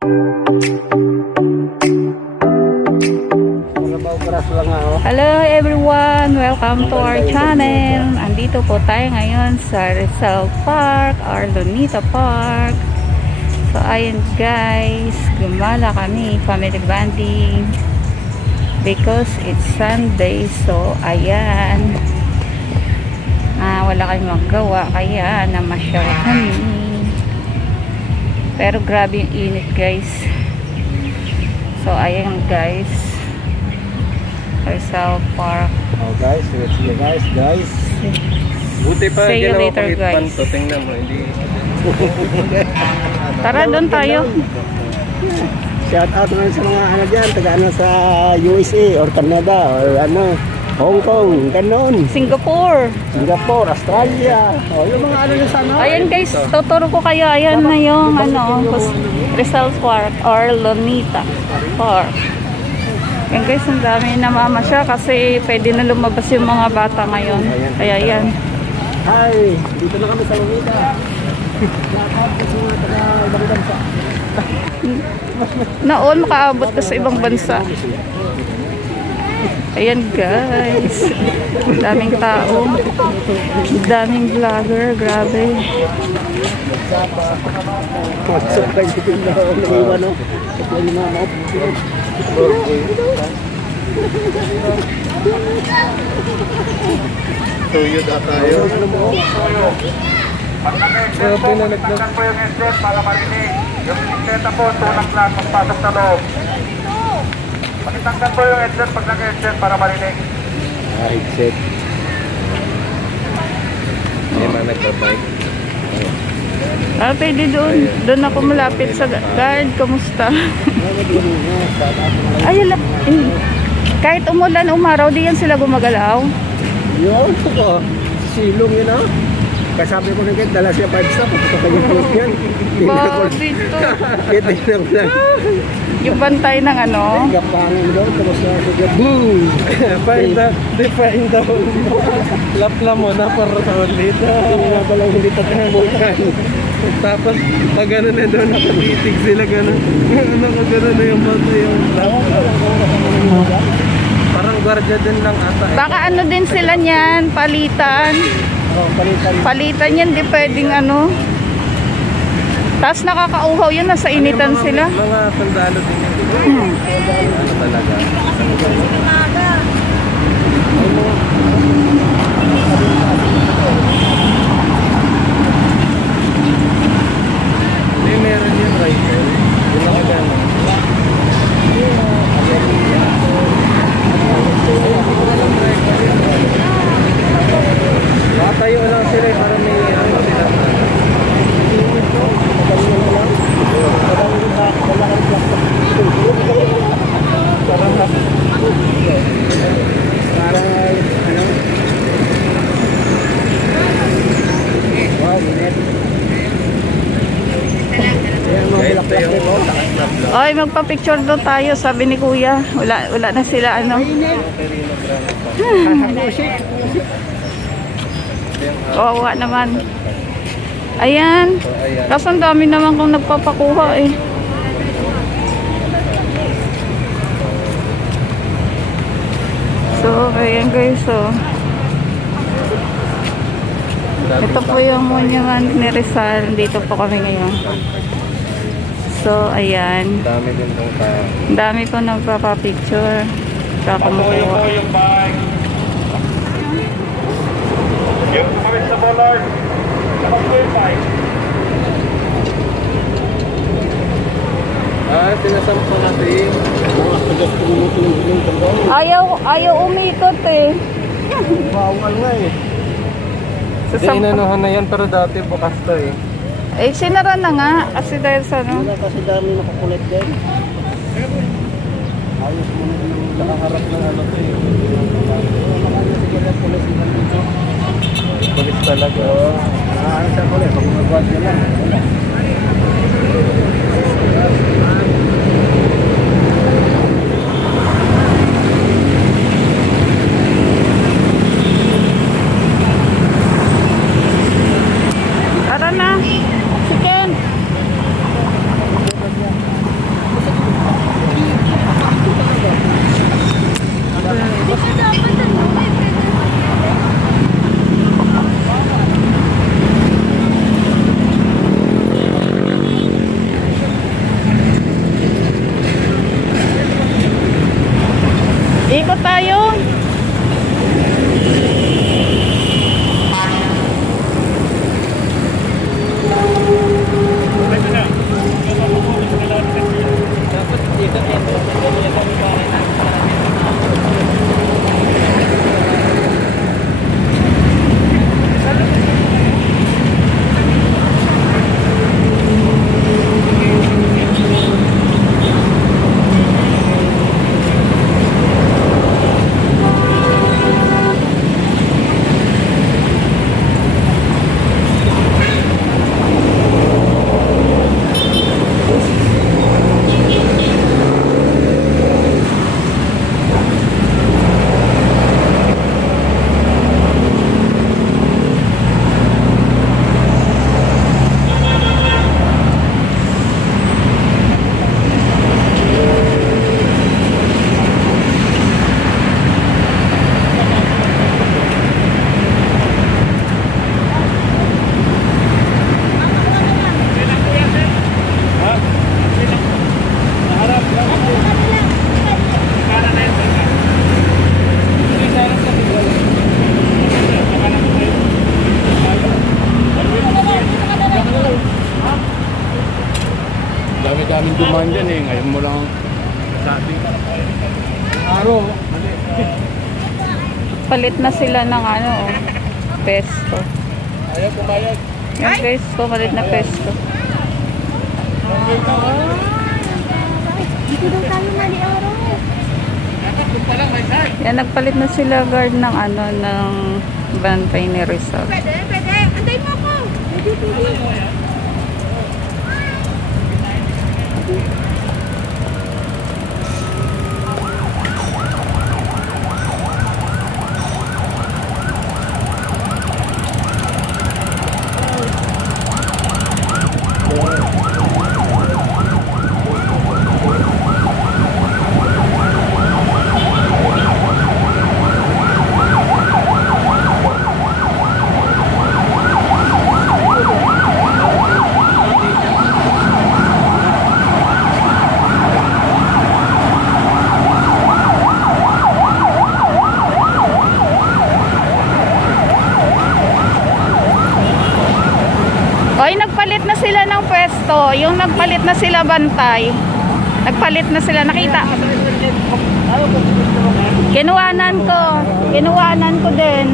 Hello everyone! Welcome to our channel. Andito po tayo ngayon sa Rizal Park or Lunita Park. So ayun guys, gumala kami, family bonding because it's Sunday. So ayan, wala kayong magawa kaya namasyal kami. Pero grabe yung init guys. So ayan guys, Rizal Park. Oh guys, let's see guys. Buti pa See you later guys. Tingnan mo, hindi. Tara doon tayo. Shout out naman sa mga ano dyan, taga ano sa USA or Canada or ano, Hong Kong, ganon. Singapore, Australia. Oh, yung mga ano yung sana. ayan guys, tuturo ko kayo. Ayan na yung ano, Rizal Park or Lunita Park. Yan guys, ang dami namamasya kasi pwede na lumabas yung mga bata ngayon. Kaya yan. Hi, dito na kami sa Lunita. Lakad kasi mga taga ibang bansa. Noon makaabot ka sa ibang bansa. Ayan guys, daming tao, daming vlogger, grabe. Sobrang dito na naiwan no. Kapag yung mga tuyod na tayo. Pag nag-exit po yung exit para marinig. Yung bisikleta po, tunang lang magpasok sa loob. Pakitanggal po yung exit pag nag-exit para marinig. Exit. May mga nagbabike. Pwede doon ako malapit sa guard. Kamusta? Ay, kahit umulan, umaraw, di yan sila gumagalaw. Yun, silong yun ah. Kasabi ko na kahit dala siya 5 stop, ito kanyang post yan. Bakit dito? Tingnan ko lang. Yung bantay ng ano? Gapangin daw, tapos na siya, boom! Define daw. Lapla mo na para sa ulit. Hindi nga pala hindi tatakbutan. Tapos, pag gano'n na doon, nakatitig sila gano'n. Ano ka gano'n na yung bantay yung parang gwardiya din lang ata. Baka ano din sila niyan, palitan. Palitan yan, di pwedeng ano. Tapos nakakauhaw yun, nasa initan sila. Mga sandalo din yun. Ano talaga? Hindi, meron yung rifle. Yung nakagano. Matayo lang sila para may ano sila. Parang ano? Wow, minit. Ay, magpa-picture daw tayo, sabi ni Kuya. Wala na sila ano. Oo, naman. Ayan. Kasi ang dami naman kung nagpapakuha eh. So, ayan guys, so. Ito po yung monument ni Rizal. Dito po kami ngayon. So, ayan. Dami din tong tao. Dami ko nagpapapicture. Kakamukuha. Yung bike. Yung kumamit sa bollard. Kapag po yung bike. Sinasampo natin. Ayaw umikot eh. Bawal nga eh. Hindi, inanuhan na yan pero dati bukas to eh. Eh, sinara na nga. Kasi dahil sa ano. Wala kasi dami nakakulit din. Ayos mo na yung nakaharap ng ano to eh. Pulis talaga. Ano sa pulis? Pag magwag na lang. Tara na. Chicken. dumaan dyan eh. Ngayon mo lang sabi. Araw. Palit na sila ng ano, oh, pesto. Ayaw pumayag. Yan guys, pumalit na pesto. Dito daw tayo mali araw. Yan, nagpalit na sila guard ng ano, ng bantay ni Rizal. Pwede. Antayin mo ako. Pwede. Oy, nagpalit na sila ng pwesto. Yung nagpalit na sila bantay. Nagpalit na sila, nakita. Kinuwanan ko din.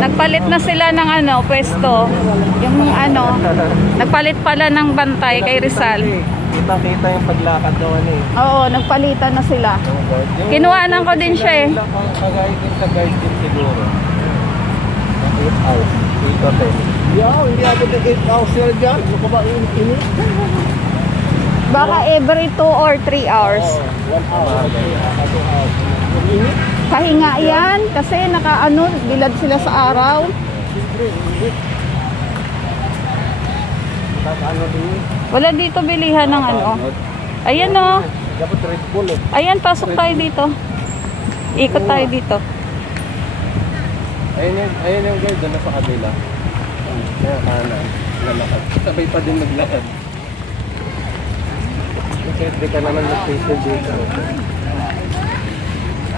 Nagpalit na sila ng ano, pwesto. Yung ano, nagpalit pala ng bantay kay Rizal. Kita-kita yung paglakad naman eh. Oo, nagpalitan na sila. Kinuwanan ko din siya eh. Kagaya din sa guide din siguro. 8 hours. 8 or 10. Yaw, hindi ako ng 8 hours sila dyan. Ano ka ba init? Baka every 2 or 3 hours. 1 hour. 2 hours. Init? Pahinga yan kasi nakaano, bilad sila sa araw. Tapos ano din? Wala dito bilihan ng ano. Ayan o. Dapat Red Bull eh. Ayan, pasok tayo dito. Ikot tayo dito. Ayun yung guide doon na sa kabila. Kaya kanan. Lalakad. Sabay pa din maglakad. Pwede ka naman mag-facial dito.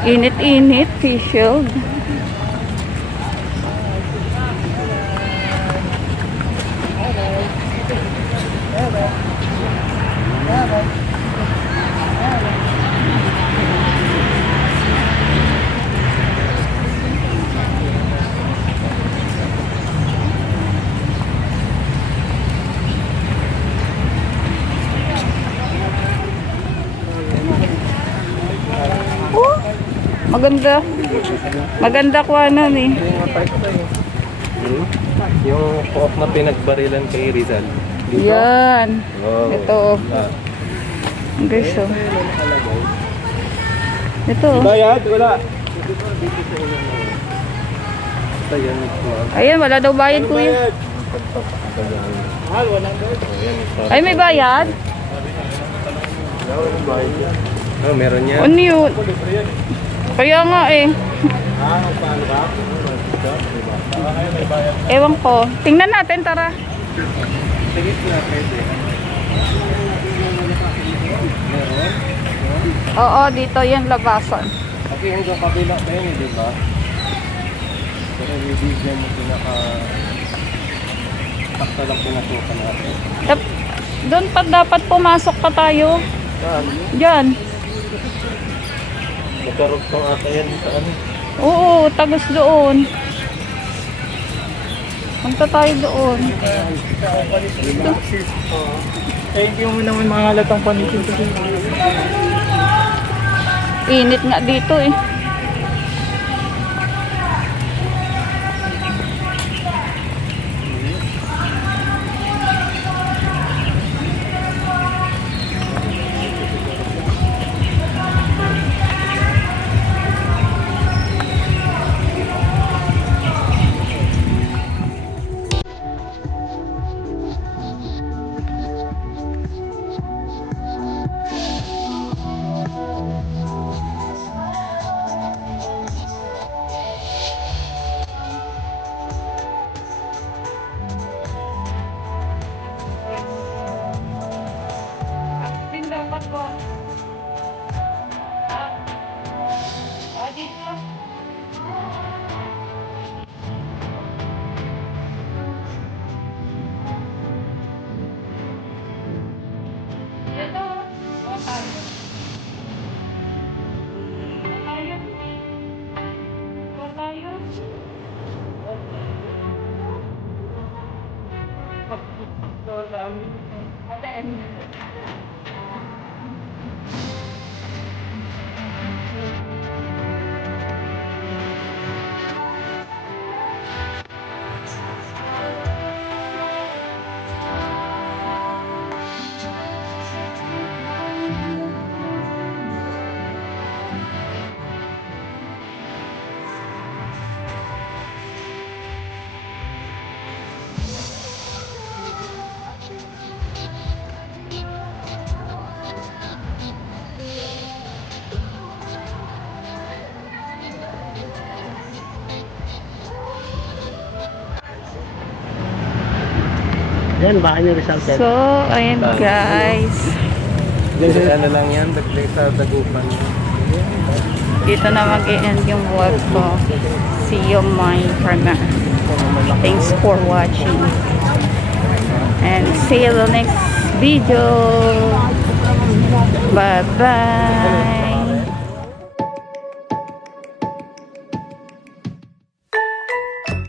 Init-init, face shield. Oh, maganda. Maganda kuwanan eh. Yung park ito eh. Yung off na pinagbarilan kay Rizal. Dito? Yan. Oh. Ito. Ah. Guys, oh. Ito. oh. Bayad? Wala. Ito yan. Ayan, wala daw bayad kuya. Mahal, 100. Ay, may bayad? Oh, meron yan. Ano yun? Kaya nga eh. Paano ba? Ewan ko. Tingnan natin, tara. Sige na, pwede. Meron? Oo, dito yan labasan. Kasi hanggang kabila tayo eh, di ba? Pero bibigyan mo pinaka... Takta lang pinasukan natin. Doon pa dapat pumasok pa tayo. Saan? Diyan. Magkaroon pang ata yan sa ano. Oo, tagos doon. Punta tayo doon. Thank you mo naman mga halatang panitin. Init nga dito eh. Dapat ko. Dito. Yan, bahay ni Rizal. So, ayan guys. Ano lang yan, nag-play sa Dagupan. Dito na mag-end yung vlog ko. See you my partner. Thanks for watching. And see you the next video. Bye-bye.